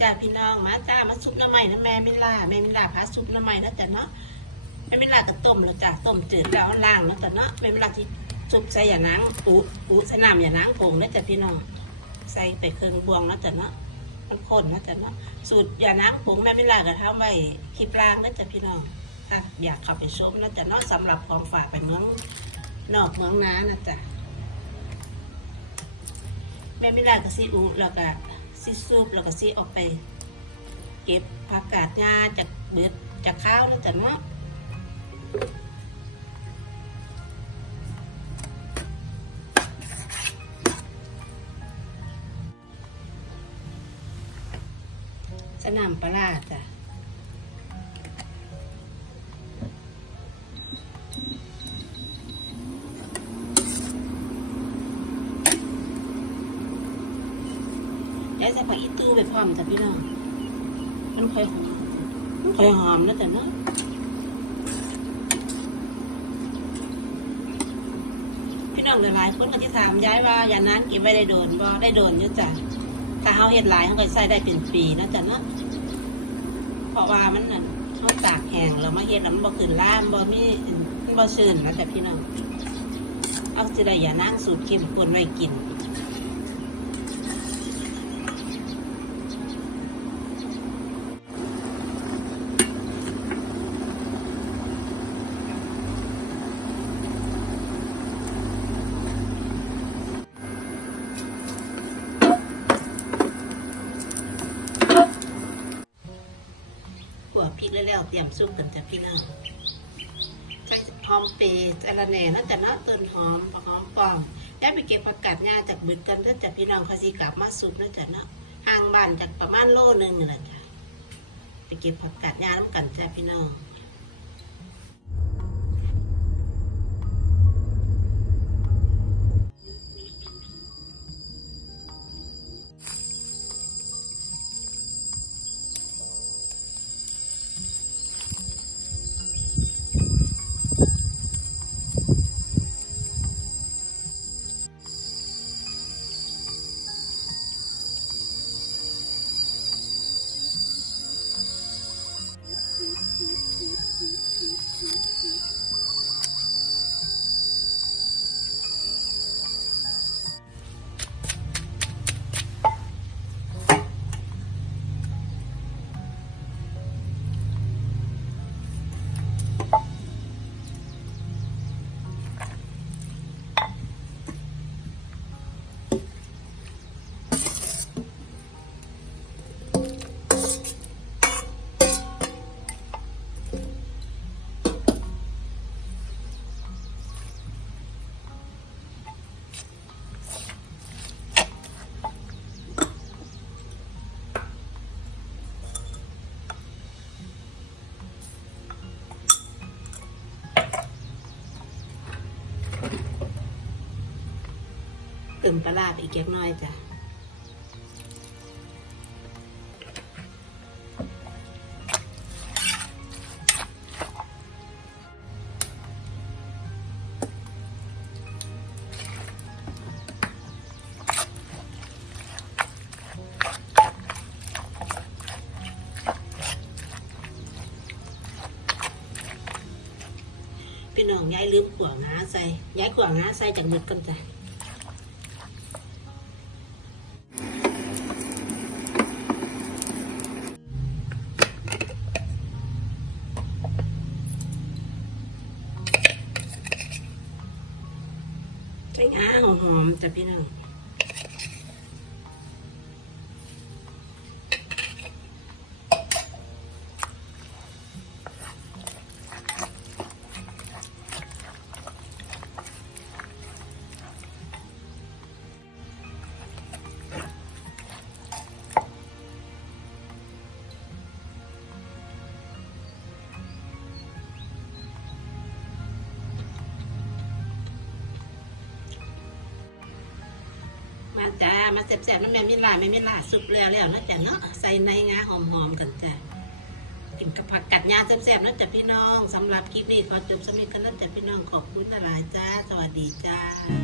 จ้าพี่น้องมาจ้ามาซุปน้ำใหม่นะแม่ม่ล่าแม่ม่ล่าพาซุปน้ำใหม่นะจ้ะเนาะแม่ม่ล่าก็ต้มแล้วจ้ะต้มจืดแล้วเอาล่างแล้วจ้ะเนาะแม่ม่ล่าที่ซุปใส่อย่านังปูปูใส่น้ำอย่านังผงนะจ้ะพี่น้องใส่ไปเครื่องบวงแล้วจ้ะเนาะมันข้นนะจ้ะเนาะสูตรอย่านังผงแม่ม่ล่าก็ทำไว้คลิปล่างนะจ้ะพี่น้องถ้าอยากเข้าไปชมนะจ้ะเนาะสำหรับของฝากไปเมืองนอกเมืองน้านะจ้ะแม่ม่ได้ก็ซีอูแล้วก็ ซีซุปแล้วก็ซีออกไป เก็บผักกาดหญ้าจากเบิดจากข้าวแล้วแต่เนาะสนามปลาร้าจ้ะ ได้ใส่ผักอีตู้ไปพร้อมจ้ะพี่น้องมันค่อยหอมมันค่อยหอมนะแต่เนาะพี่น้องหลายๆคนก็ที่ถามย้ายว่าอย่างนั้นเก็บไว้ได้โดนบ่ได้โดนอยู่จ้ะถ้าเฮาเฮ็ดหลายเฮาก็ใส่ได้เป็นปีนะจ้ะเนาะเพราะว่ามันน่ะเฮาตากแห้งแล้วมาเฮ็ดแล้วมันบ่ขึ้นล่ามบ่มีมันบ่ชื้นนะจ้ะพี่น้องเอาสิได้อย่านั่งสูตรเข้มข้นไว้กิน แล้วเตรียมซุปกันจ้ะพี่น้องใช้หอมเปรย์สะระแหน่แล้วแต่เนาะต้นหอมผักหอมปอมได้ไปเก็บผักกาดหญ้าจากบิดกันเด้อจ้ะพี่น้องเขาสีกลับมาสุดนั่นจ้ะเนาะห่างบ้านจากประมาณโลนึงนี่แหละจ้ะไปเก็บผักกาดหญ้าน้ำกันจ้ะพี่น้อง ติมปลาร้าไปอีกเล็กน้อยจ้ะ องย้ายลืมขวางาใส่ย้ายขวางาใส่จากมืดกันจ้ะใส่อ้าหอมๆจ้ะพี่น้อง จ้า มาแซ่บๆน้ำแม่มิลาไม่มิลาสุกแล้วแล้วนะจ๊ะเนาะใส่ในงาหอมๆกันจ้ะกินกับผักกัดยาแซ่บๆนะจ้ะพี่น้องสำหรับคลิปนี้ขอจบสมิธกันนะจ้ะพี่น้องขอบคุณหลายจ้า สวัสดีจ้า